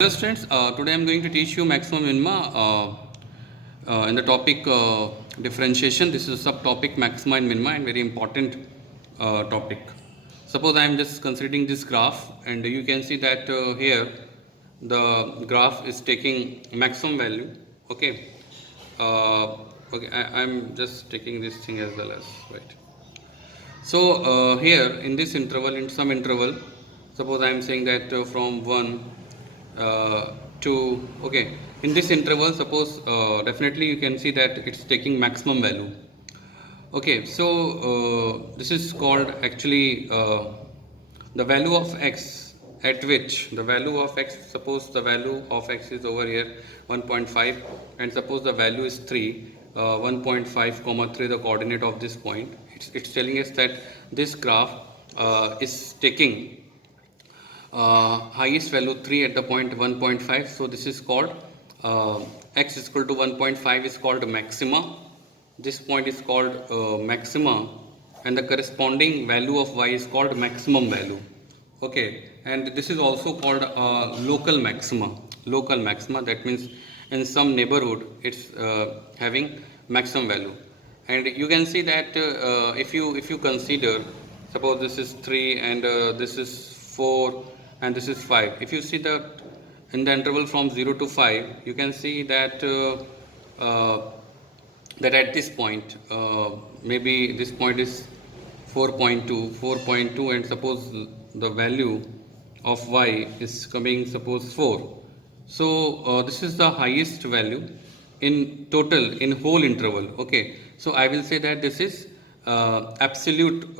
Hello students, today I am going to teach you maximum minima in the topic differentiation. This is a subtopic maxima and minima and very important topic. Suppose I am just considering this graph and you can see that here the graph is taking maximum value. Okay, okay, I am just taking this thing as well as right. So here in this interval, in some interval, suppose I am saying that from 1 to, okay, in this interval, suppose definitely you can see that it's taking maximum value. Okay, so this is called actually the value of x at which the value of x, suppose the value of x is over here 1.5 and suppose the value is 3, 1.5 comma 3 the coordinate of this point. It's telling us that this graph is taking highest value 3 at the point 1.5. So this is called x is equal to 1.5 is called maxima. This point is called maxima and the corresponding value of y is called maximum value. Okay, and this is also called local maxima. Local maxima, that means in some neighborhood it's having maximum value. And you can see that if you consider, suppose this is 3 and this is 4 and this is 5. If you see that in the interval from 0 to 5, you can see that that at this point maybe this point is 4.2 and suppose the value of y is coming suppose 4. So this is the highest value in total in whole interval. Okay, so I will say that this is absolute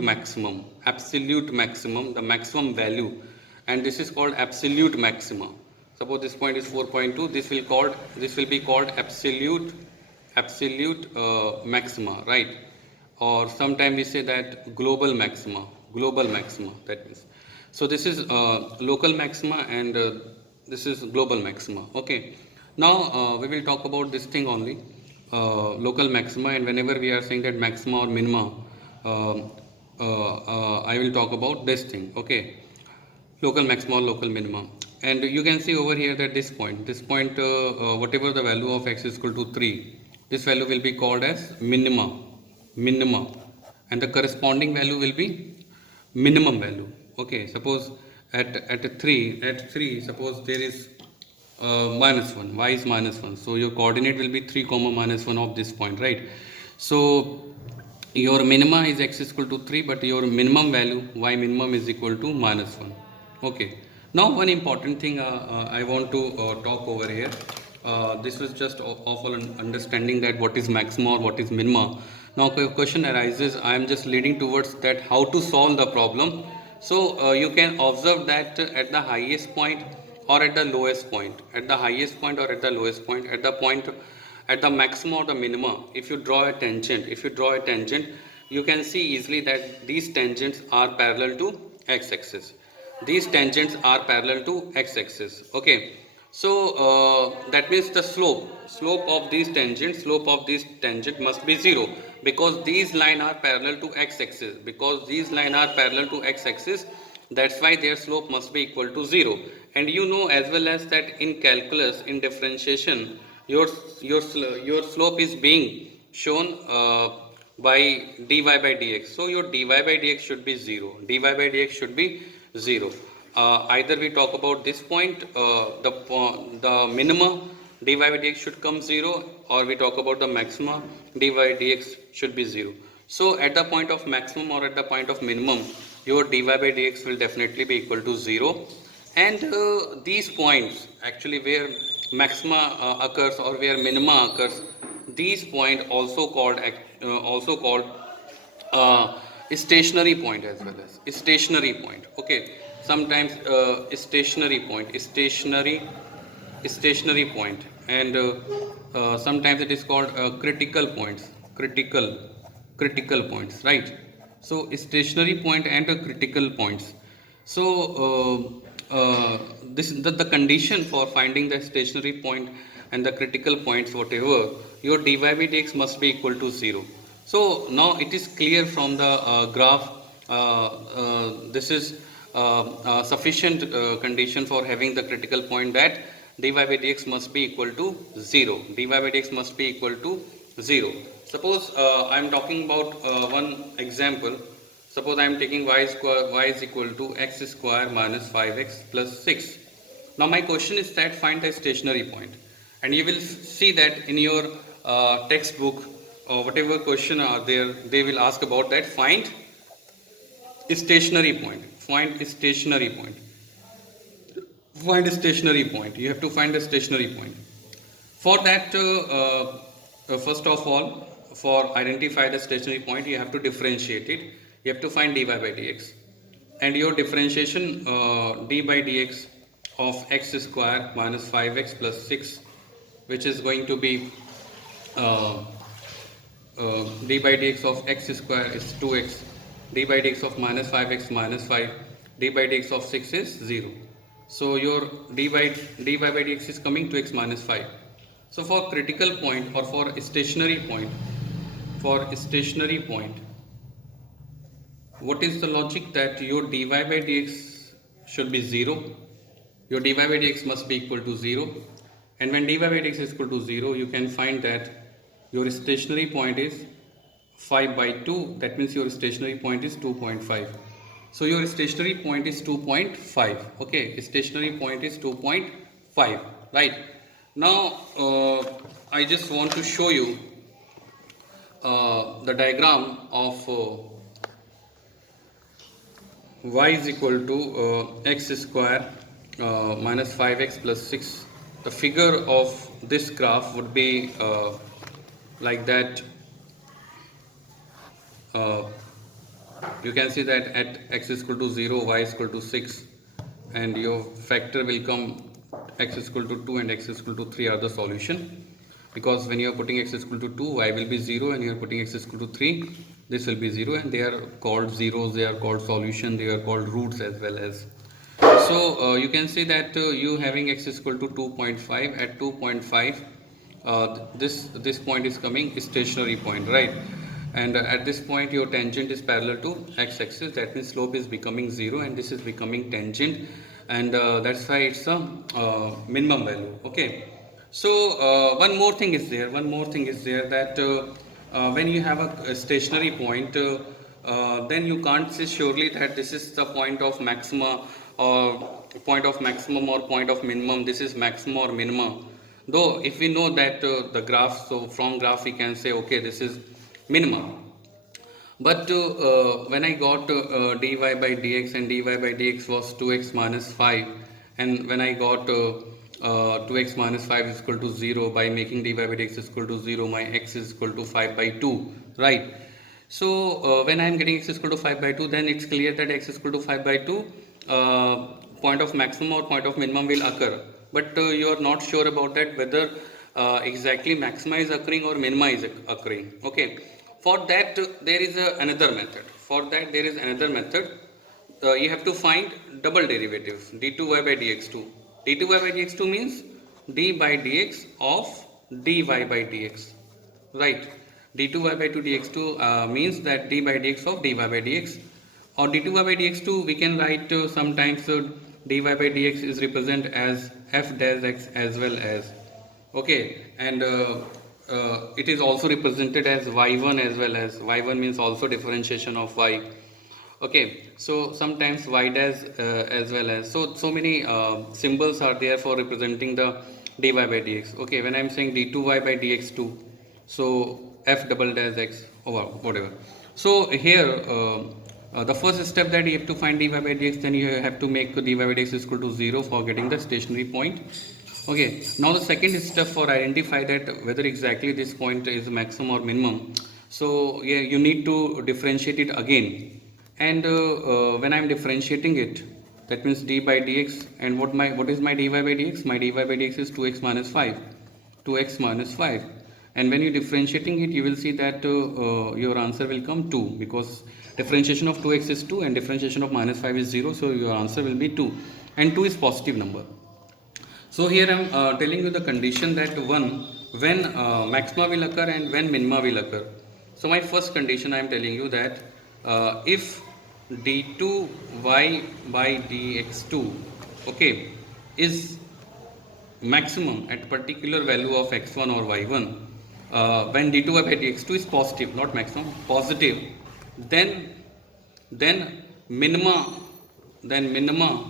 maximum, the maximum value, and this is called absolute maxima. Suppose this point is 4.2, this will be called absolute maxima, right? Or sometimes we say that global maxima, that means. So this is local maxima and this is global maxima. Okay, now we will talk about this thing only, local maxima, and whenever we are saying that maxima or minima, I will talk about this thing. Okay, local maxima or local minima. And you can see over here that this point whatever the value of x is equal to 3, this value will be called as minima, and the corresponding value will be minimum value. Okay, suppose at 3 suppose there is -1, y is -1, so your coordinate will be 3 comma -1 of this point, right? So your minima is x is equal to 3, but your minimum value y minimum is equal to -1. Okay, now one important thing I want to talk over here. This was just of understanding that what is maxima or what is minima. Now a question arises, I am just leading towards that how to solve the problem. So you can observe that at the highest point or at the lowest point, at the highest point or at the lowest point, at the point at the maximum or the minima, if you draw a tangent, you can see easily that these tangents are parallel to x-axis. These tangents are parallel to x-axis. Okay, so that means the slope of these tangents must be 0, because these lines are parallel to x-axis. That's why their slope must be equal to 0. And you know as well as that in calculus, in differentiation, your slope is being shown by dy by dx. So your dy by dx should be 0. Either we talk about this point, the minima dy by dx should come 0, or we talk about the maxima dy by dx should be 0. So at the point of maximum or at the point of minimum, your dy by dx will definitely be equal to 0. And these points actually where maxima occurs or where minima occurs, these point also called stationary point as well as stationary point. Okay, sometimes stationary point, and sometimes it is called critical points, right? So stationary point and critical points. So this the condition for finding the stationary point and the critical points, whatever, your dy by dx must be equal to 0. So now it is clear from the graph. This is sufficient condition for having the critical point that dy by dx must be equal to 0. dy by dx must be equal to 0. Suppose I am talking about one example. Suppose I am taking y is equal to x square minus 5x plus 6. Now my question is that find the stationary point, and you will see that in your textbook or whatever question are there, they will ask about that. Find stationary point. Find stationary point. Find a stationary point. You have to find a stationary point. For that, first of all, for identify the stationary point, you have to differentiate it. You have to find dy by dx, and your differentiation d by dx of x square minus 5x plus 6, which is going to be d by dx of x square is 2x, d by dx of minus 5x minus 5, d by dx of 6 is 0. So your dy by dx is coming 2x minus 5. So for critical point or for stationary point, what is the logic that your dy by dx should be 0? Your dy by dx must be equal to 0, and when dy by dx is equal to 0, you can find that your stationary point is 5 by 2. That means your stationary point is 2.5. So your stationary point is 2.5. Okay, stationary point is 2.5. Right. Now I just want to show you the diagram of y is equal to x square minus 5x plus 6. The figure of this graph would be like that. You can see that at x is equal to 0, y is equal to 6, and your factor will come x is equal to 2 and x is equal to 3 are the solution, because when you are putting x is equal to 2, y will be 0, and you are putting x is equal to 3, this will be 0, and they are called zeros, they are called solution, they are called roots as well as. So you can see that you having x is equal to 2.5, at 2.5 this point is coming stationary point, right? And at this point your tangent is parallel to x-axis, that means slope is becoming 0 and this is becoming tangent, and that's why it's a minimum value. Okay, so one more thing is there that when you have a stationary point, then you can't say surely that this is the point of maxima or point of maximum or point of minimum, this is maximum or minimum. Though if we know that the graph, so from graph we can say okay, this is minimum. But when I got dy by dx, and dy by dx was 2x minus 5, and when I got 2x minus 5 is equal to 0, by making dy by dx is equal to 0, my x is equal to 5 by 2, right? So when I am getting x is equal to 5 by 2, then it's clear that x is equal to 5 by 2, point of maximum or point of minimum will occur. But you are not sure about that, whether exactly maxima is occurring or minima is occurring. Okay, for that there is another method. You have to find double derivative d2y by dx2. d2y by dx2 means d by dx of dy by dx, right? d2y by 2 dx2 means that d by dx of dy by dx, or d2y by dx2 we can write sometimes dy by dx is represented as f dash x as well as, okay, and it is also represented as y1 as well as. y1 means also differentiation of y. Okay, so sometimes y dash as well as. So many symbols are there for representing the dy by dx. Okay, when I am saying d2y by dx2, so f double dash x or whatever. So here the first step that you have to find dy by dx, then you have to make dy by dx is equal to 0 for getting the stationary point. Okay, now the second step for identify that whether exactly this point is maximum or minimum. So yeah, you need to differentiate it again, and when I am differentiating it, that means d by dx, and what is my dy by dx? My dy by dx is 2x minus 5, 2x minus 5, and when you differentiating it, you will see that your answer will come 2, because differentiation of 2x is 2 and differentiation of minus 5 is 0, so your answer will be 2, and 2 is positive number. So here I am telling you the condition that when maxima will occur and when minima will occur. So my first condition I am telling you that if d2y by dx2, okay, is maximum at particular value of x1 or y1, when d2y by dx2 is positive, not maximum, positive, then then minima minima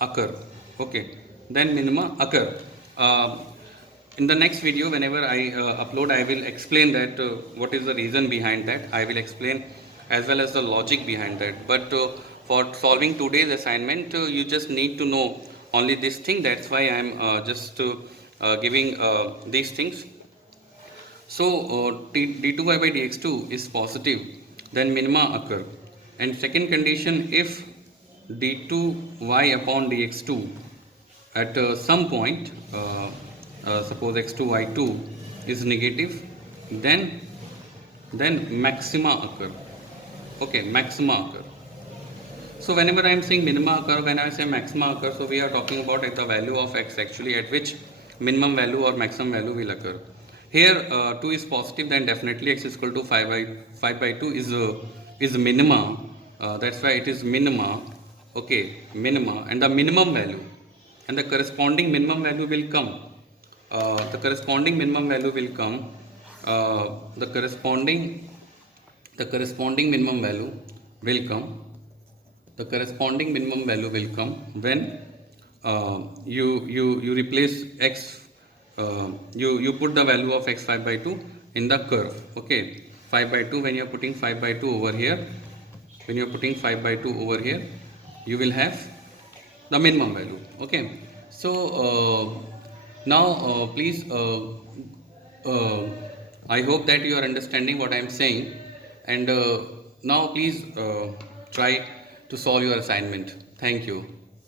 occur, okay, then minima occur. uh, in the next video, whenever I upload, I will explain that what is the reason behind that. I will explain as well as the logic behind that. But for solving today's assignment, you just need to know only this thing. That's why I am just giving these things. So d2y by dx2 is positive, then minima occur. And second condition, if d2y upon dx2 at some point, suppose x2 y2 is negative, then maxima occur. Okay, maxima occur. So whenever I am saying minima occur, when I say maxima occur, so we are talking about at the value of x actually, at which minimum value or maximum value will occur. Here 2 is positive, then definitely x is equal to 5 by 2 is minima. That's why it is minima. Okay, minima, and the minimum value and the corresponding minimum value will come. The corresponding minimum value will come. The corresponding minimum value will come. The corresponding minimum value will come when you replace x, you put the value of x 5 by 2 in the curve. Okay, 5 by 2, when you are putting 5 by 2 over here, when you are putting 5 by 2 over here, you will have the minimum value. Okay, so now please, I hope that you are understanding what I am saying, and now please try to solve your assignment. Thank you.